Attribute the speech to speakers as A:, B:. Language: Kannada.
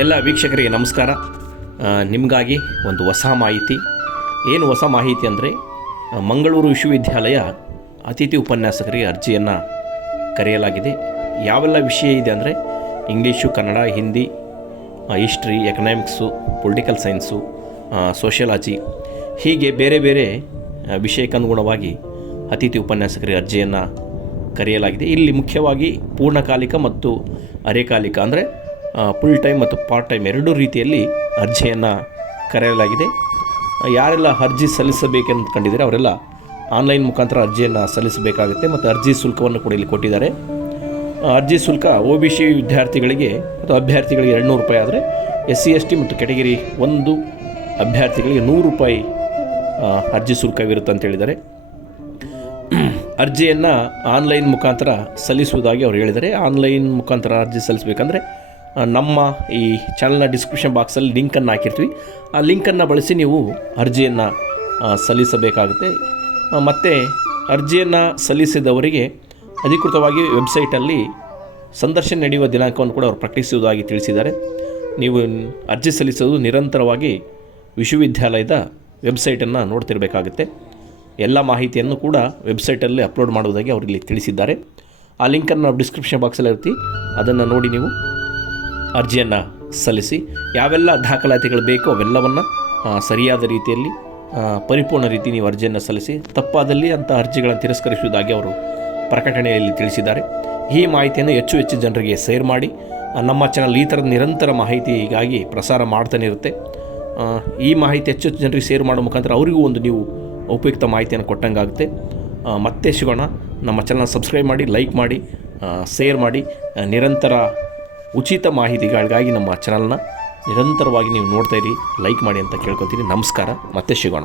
A: ಎಲ್ಲ ವೀಕ್ಷಕರಿಗೆ ನಮಸ್ಕಾರ. ನಿಮಗಾಗಿ ಒಂದು ಹೊಸ ಮಾಹಿತಿ. ಏನು ಹೊಸ ಮಾಹಿತಿ ಅಂದರೆ, ಮಂಗಳೂರು ವಿಶ್ವವಿದ್ಯಾಲಯ ಅತಿಥಿ ಉಪನ್ಯಾಸಕರಿಗೆ ಅರ್ಜಿಯನ್ನು ಕರೆಯಲಾಗಿದೆ. ಯಾವೆಲ್ಲ ವಿಷಯ ಇದೆ ಅಂದರೆ, English, Kannada, Hindi history, economics, political science sociology, ಹೀಗೆ ಬೇರೆ ಬೇರೆ ವಿಷಯಕ್ಕನುಗುಣವಾಗಿ ಅತಿಥಿ ಉಪನ್ಯಾಸಕರಿಗೆ ಅರ್ಜಿಯನ್ನು ಕರೆಯಲಾಗಿದೆ. ಇಲ್ಲಿ ಮುಖ್ಯವಾಗಿ ಪೂರ್ಣಕಾಲಿಕ ಮತ್ತು ಅರೆಕಾಲಿಕ ಅಂದರೆ ಫುಲ್ ಟೈಮ್ ಮತ್ತು ಪಾರ್ಟ್ ಟೈಮ್ ಎರಡೂ ರೀತಿಯಲ್ಲಿ ಅರ್ಜಿಯನ್ನು ಕರೆಯಲಾಗಿದೆ. ಯಾರೆಲ್ಲ ಅರ್ಜಿ ಸಲ್ಲಿಸಬೇಕೆಂದುಕೊಂಡಿದ್ದಾರೆ ಅವರೆಲ್ಲ ಆನ್ಲೈನ್ ಮುಖಾಂತರ ಅರ್ಜಿಯನ್ನು ಸಲ್ಲಿಸಬೇಕಾಗುತ್ತೆ ಮತ್ತು ಅರ್ಜಿ ಶುಲ್ಕವನ್ನು ಕೂಡ ಇಲ್ಲಿ ಕೊಟ್ಟಿದ್ದಾರೆ. ಅರ್ಜಿ ಶುಲ್ಕ ಒ ಬಿ ಸಿ ವಿದ್ಯಾರ್ಥಿಗಳಿಗೆ ಮತ್ತು ಅಭ್ಯರ್ಥಿಗಳಿಗೆ ಎರಡು ರೂಪಾಯಿ ಆದರೆ ಎಸ್ ಸಿ ಎಸ್ ಟಿ ಮತ್ತು ಕೆಟಗಿರಿ ಒಂದು ಅಭ್ಯರ್ಥಿಗಳಿಗೆ ನೂರು ರೂಪಾಯಿ ಅರ್ಜಿ ಶುಲ್ಕವಿರುತ್ತೆ ಅಂತ ಹೇಳಿದ್ದಾರೆ. ಅರ್ಜಿಯನ್ನು ಆನ್ಲೈನ್ ಮುಖಾಂತರ ಸಲ್ಲಿಸುವುದಾಗಿ ಅವರು ಹೇಳಿದ್ದಾರೆ. ಆನ್ಲೈನ್ ಮುಖಾಂತರ ಅರ್ಜಿ ಸಲ್ಲಿಸಬೇಕಂದ್ರೆ ನಮ್ಮ ಈ ಚಾನಲ್ನ ಡಿಸ್ಕ್ರಿಪ್ಷನ್ ಬಾಕ್ಸಲ್ಲಿ ಲಿಂಕನ್ನು ಹಾಕಿರ್ತೀವಿ. ಆ ಲಿಂಕನ್ನು ಬಳಸಿ ನೀವು ಅರ್ಜಿಯನ್ನು ಸಲ್ಲಿಸಬೇಕಾಗುತ್ತೆ. ಮತ್ತು ಅರ್ಜಿಯನ್ನು ಸಲ್ಲಿಸಿದವರಿಗೆ ಅಧಿಕೃತವಾಗಿ ವೆಬ್ಸೈಟಲ್ಲಿ ಸಂದರ್ಶನ ನಡೆಯುವ ದಿನಾಂಕವನ್ನು ಕೂಡ ಅವರು ಪ್ರಕಟಿಸುವುದಾಗಿ ತಿಳಿಸಿದ್ದಾರೆ. ನೀವು ಅರ್ಜಿ ಸಲ್ಲಿಸೋದು ನಿರಂತರವಾಗಿ ವಿಶ್ವವಿದ್ಯಾಲಯದ ವೆಬ್ಸೈಟನ್ನು ನೋಡ್ತಿರಬೇಕಾಗುತ್ತೆ. ಎಲ್ಲ ಮಾಹಿತಿಯನ್ನು ಕೂಡ ವೆಬ್ಸೈಟಲ್ಲಿ ಅಪ್ಲೋಡ್ ಮಾಡುವುದಾಗಿ ಅವರು ಇಲ್ಲಿ ತಿಳಿಸಿದ್ದಾರೆ. ಆ ಲಿಂಕನ್ನು ನಾವು ಡಿಸ್ಕ್ರಿಪ್ಷನ್ ಬಾಕ್ಸಲ್ಲಿ ಇರ್ತೀವಿ. ಅದನ್ನು ನೋಡಿ ನೀವು ಅರ್ಜಿಯನ್ನು ಸಲ್ಲಿಸಿ ಯಾವೆಲ್ಲ ದಾಖಲಾತಿಗಳು ಬೇಕೋ ಅವೆಲ್ಲವನ್ನು ಸರಿಯಾದ ರೀತಿಯಲ್ಲಿ ಪರಿಪೂರ್ಣ ರೀತಿ ನೀವು ಅರ್ಜಿಯನ್ನು ಸಲ್ಲಿಸಿ ತಪ್ಪಾದಲ್ಲಿ ಅಂಥ ಅರ್ಜಿಗಳನ್ನು ತಿರಸ್ಕರಿಸುವುದಾಗಿ ಅವರು ಪ್ರಕಟಣೆಯಲ್ಲಿ ತಿಳಿಸಿದ್ದಾರೆ. ಈ ಮಾಹಿತಿಯನ್ನು ಹೆಚ್ಚು ಹೆಚ್ಚು ಜನರಿಗೆ ಶೇರ್ ಮಾಡಿ ನಮ್ಮ ಚಾನಲ್ ಈ ಥರದ ನಿರಂತರ ಮಾಹಿತಿಗಾಗಿ ಪ್ರಸಾರ ಮಾಡ್ತಾನೆ ಇರುತ್ತೆ. ಈ ಮಾಹಿತಿ ಹೆಚ್ಚು ಹೆಚ್ಚು ಜನರಿಗೆ ಶೇರ್ ಮಾಡೋ ಮುಖಾಂತರ ಅವರಿಗೂ ಒಂದು ನೀವು ಉಪಯುಕ್ತ ಮಾಹಿತಿಯನ್ನು ಕೊಟ್ಟಂಗಾಗುತ್ತೆ. ಮತ್ತೆ ಸಿಗೋಣ. ನಮ್ಮ ಚಾನಲ್ ಸಬ್ಸ್ಕ್ರೈಬ್ ಮಾಡಿ ಲೈಕ್ ಮಾಡಿ ಶೇರ್ ಮಾಡಿ ನಿರಂತರ ಉಚಿತ ಮಾಹಿತಿಗಳಿಗಾಗಿ ನಮ್ಮ ಚಾನಲ್ನ ನಿರಂತರವಾಗಿ ನೀವು ನೋಡ್ತಾ ಇರಿ ಲೈಕ್ ಮಾಡಿ ಅಂತ ಕೇಳ್ಕೊತೀನಿ ನಮಸ್ಕಾರ, ಮತ್ತೆ ಸಿಗೋಣ.